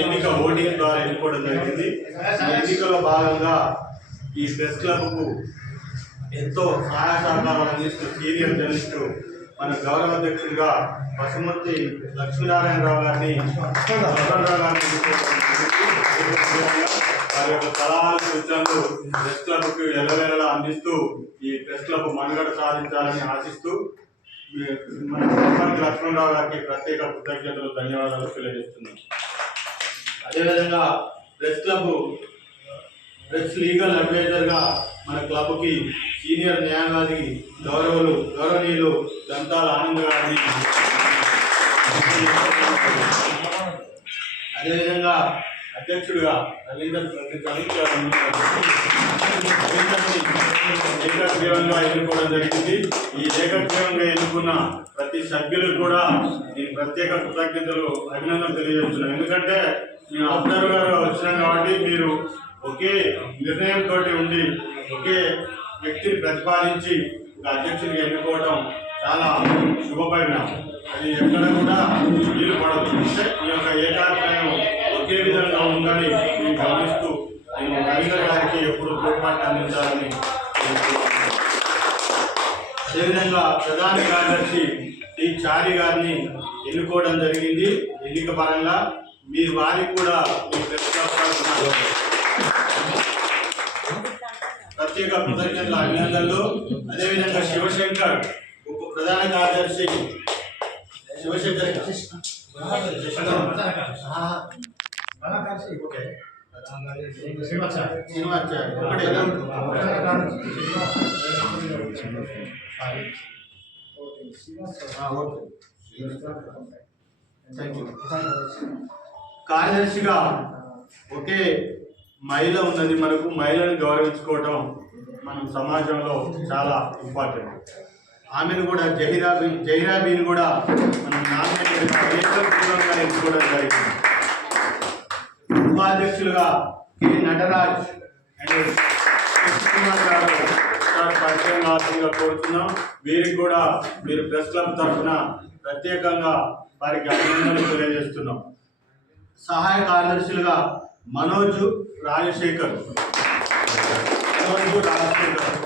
ఎన్నిక ఓటింగ్ ద్వారా ఎన్నుకోవడం జరిగింది. ఈ ఎన్నికలో భాగంగా ఈ ప్రెస్ క్లబ్కు ఎంతో సహాయ సహకారాలు అందిస్తున్న సీనియర్ జర్నలిస్ట్ మన గౌరవ అధ్యక్షుడిగా పశుమతి లక్ష్మీనారాయణరావు గారిని గారిని వారి యొక్క సలహాలు సూచనలు ప్రెస్ క్లబ్కు ఎల్లవేళలా అందిస్తూ ఈ ప్రెస్ క్లబ్ మనుగడ సాధించాలని ఆశిస్తూ మన పశుమూర్తి లక్ష్మణరావు గారికి ప్రత్యేక కృతజ్ఞతలు ధన్యవాదాలు తెలియజేస్తున్నాను అదేవిధంగా ప్రెస్ క్లబ్ ప్రెస్ లీగల్ అడ్వైజర్గా మన క్లబ్కి సీనియర్ న్యాయవాది గౌరవులు గౌరవనీయులు దంతాల ఆనంద్ గారిని అదేవిధంగా అధ్యక్షుడిగా రవీందర్ ఏకగ్రీవంగా ఎన్నుకోవడం జరిగింది. ఈ ఏకగ్రీవంగా ఎన్నుకున్న ప్రతి సభ్యులు కూడా నేను ప్రత్యేక కృతజ్ఞతలు అభినందనలు తెలియజేస్తున్నాను. ఎందుకంటే మేము అబ్జర్వ్ గారు వచ్చినాం కాబట్టి మీరు ఒకే నిర్ణయం తోటి ఉండి ఒకే వ్యక్తిని ప్రతిపాదించి ఒక అధ్యక్షుడిగా ఎన్నుకోవడం చాలా శుభపరిణామం. అది ఎక్కడ కూడా ఎప్పుడు తోడ్పాటు అందించాలని అదేవిధంగా ప్రధాన కార్యదర్శి టి చారి గారిని ఎన్నుకోవడం జరిగింది. ఎన్నిక పరంగా మీ వారికి కూడా మీ ప్రత్యేక కృతజ్ఞతలు అభినందనలు. అదేవిధంగా శివశంకర్ ఉప ప్రధాన కార్యదర్శి శివశంకర్ ఓకే. కార్యదర్శిగా ఒకే మహిళ ఉన్నది మనకు మహిళను గౌరవించుకోవటం మనం సమాజంలో చాలా ఇంపార్టెంట్. ఆమెను కూడా జహీరాబీ జహీరాబీని కూడా మనం నామినేట్ ఏకగ్రీవంగా ఎంచుకోవడం జరిగింది. ఉపాధ్యక్షులుగా కె. నటరాజ్ అండ్ కృష్ణకుమార్ గారు సార్ పరిచయం కావాల్సిందిగా కోరుతున్నాం. వీరికి కూడా మీరు ప్రెస్ క్లబ్ తరఫున ప్రత్యేకంగా వారికి అభినందనలు తెలియజేస్తున్నాం. సహాయ కార్యదర్శులుగా మనోజ్ రాజశేఖర్. మనోజ్ రాజశేఖర్.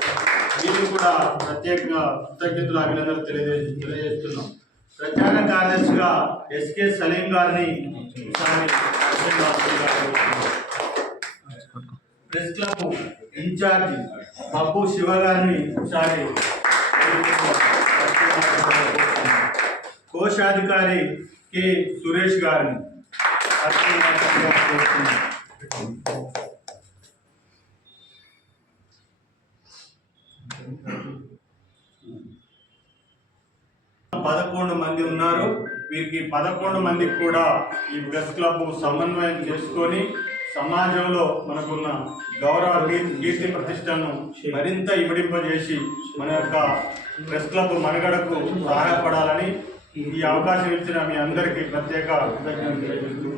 వీరికి కూడా ప్రత్యేకంగా కృతజ్ఞతలు అభినందనలు తెలియజే తెలియజేస్తున్నాం. ప్రచార కార్యదర్శిగా ఎస్కే సలీం గారిని press club incharge Babu Siva గారిని ఒకసారి కోశాధికారి కె సురేష్ గారిని. పదకొండు మంది ఉన్నారు. వీరికి పదకొండు మందికి కూడా ఈ ప్రెస్ క్లబ్ సమన్వయం చేసుకొని సమాజంలో మనకున్న గౌరవ కీర్తి ప్రతిష్టను మరింత ఇమిడింపజేసి మన యొక్క ప్రెస్ క్లబ్ మనుగడకు సహాయపడాలని ఈ అవకాశం ఇచ్చిన మీ అందరికీ ప్రత్యేక కృతజ్ఞతలు